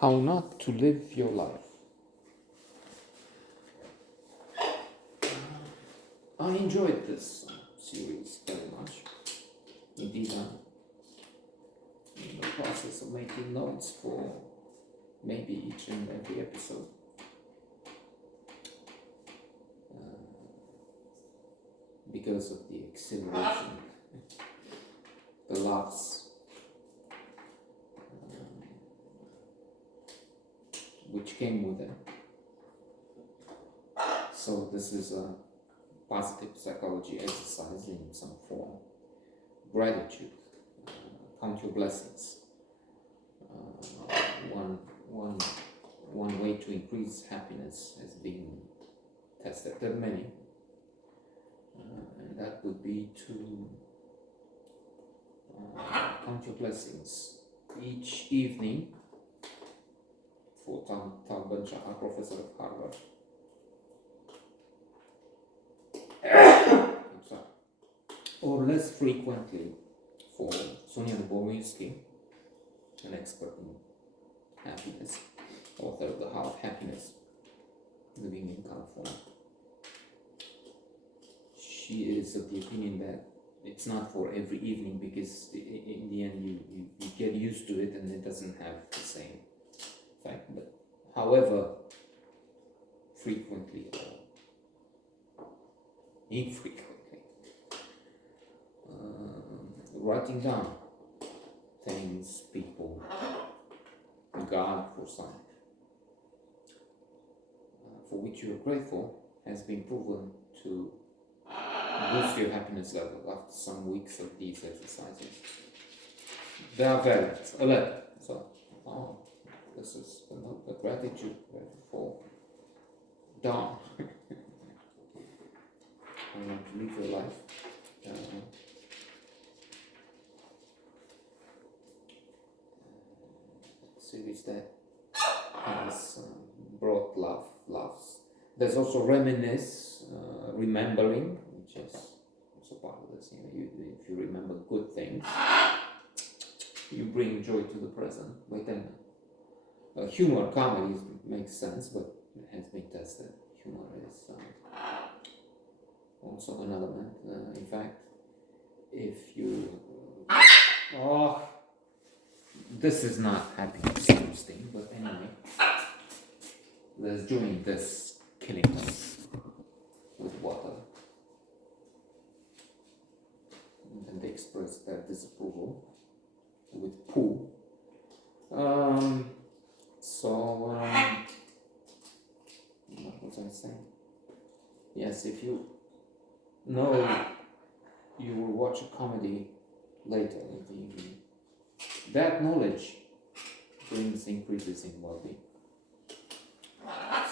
How not to live your life. I enjoyed this series very much. Indeed, I'm in the process of making notes for maybe each and every episode. Because of the exhilaration, the laughs, which came with it. So this is a positive psychology exercise in some form. Gratitude, count your blessings. One way to increase happiness has been tested. There are many, and that would be to count your blessings each evening. For Tal Ben-Shahar, professor of Harvard. I'm sorry. Or less frequently for Sonia Bomirsky, an expert in happiness, author of The How of Happiness, living in California. She is of the opinion that it's not for every evening because in the end you get used to it and it doesn't have the same effect. But however, frequently or infrequently, writing down things, people, God for some, for which you are grateful, has been proven to boost your happiness level after some weeks of these exercises. There are variants, 11. So, this is the gratitude for Dawn. I want to live your life. Series that has brought laughs. There's also reminisce, remembering, which is also part of this. If you remember good things, you bring joy to the present. Wait a minute. Humor, comedy makes sense, but it has been tested. Humor is also an element. In fact, if you this is not happiness boosting, but anyway, let's join this killing us with water. And then they express their disapproval with poo. What was I saying? Yes, if you know you will watch a comedy later in the evening, that knowledge brings increases in well-being.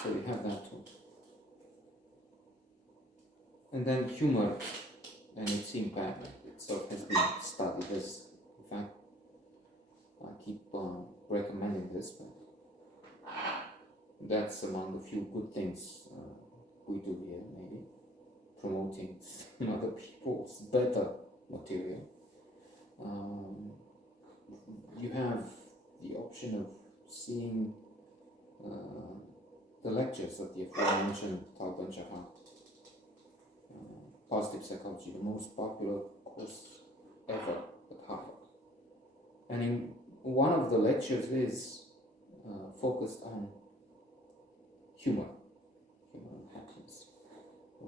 So we have that too. And then humor and its impact itself has been studied. As, in fact, I keep recommending this, but that's among the few good things we do here, maybe promoting some other people's better material. You have the option of seeing the lectures of the aforementioned Tal Ben-Shahar, Positive Psychology, the most popular course ever at Harvard. And in one of the lectures is focused on humor and happiness.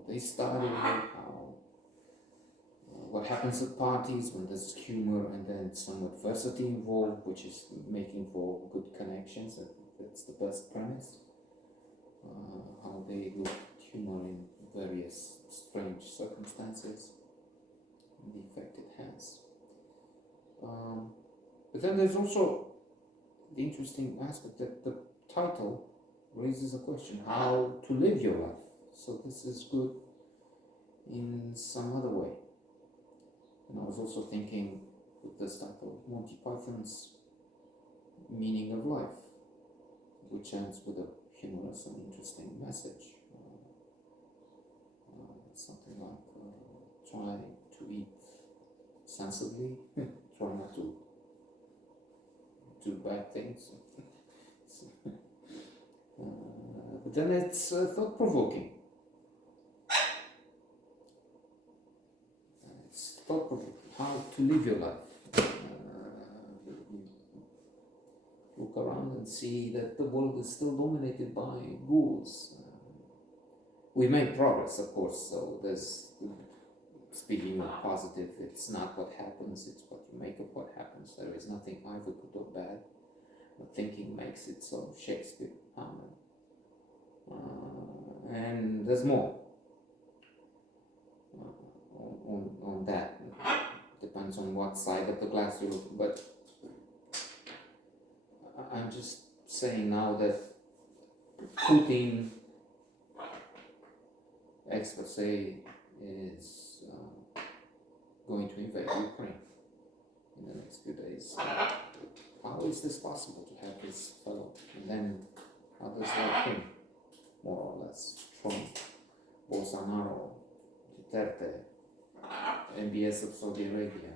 They study how what happens at parties when there's humor and then some adversity involved, which is making for good connections. That's the best premise. How they look at humor in various strange circumstances and the effect it has. But then there's also the interesting aspect that the title raises a question: how to live your life. So this is good in some other way. And I was also thinking with this title, Monty Python's Meaning of Life, which ends with a humorous and interesting message. Something like, try to eat sensibly, try not to do bad things, then it's thought-provoking. It's thought-provoking. How to live your life. Look around and see that the world is still dominated by ghouls. We made progress, of course, so there's, speaking of positive, it's not what happens, it's what you make of what happens. There is nothing either good or bad. But thinking makes it so. Shakespeare, Hamlet. And there's more on that. Depends on what side of the glass you look. But I'm just saying now that Putin, experts say, is going to invade Ukraine in the next few days. How is this possible to have this fellow and then others like him, more or less? Trump, Bolsonaro, Duterte, MBS of Saudi Arabia,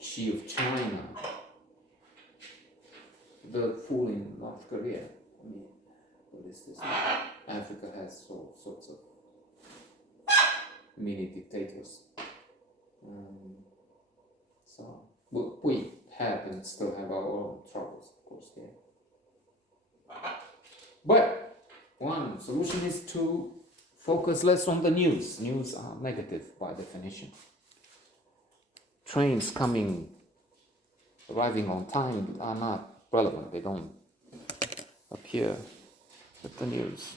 Xi of China, the fool in North Korea. I mean, what is this? Africa has all sorts of mini dictators. So we have and still have our own troubles, of course, here. But one solution is to focus less on the news. News are negative by definition. Trains arriving on time are not relevant. They don't appear at the news.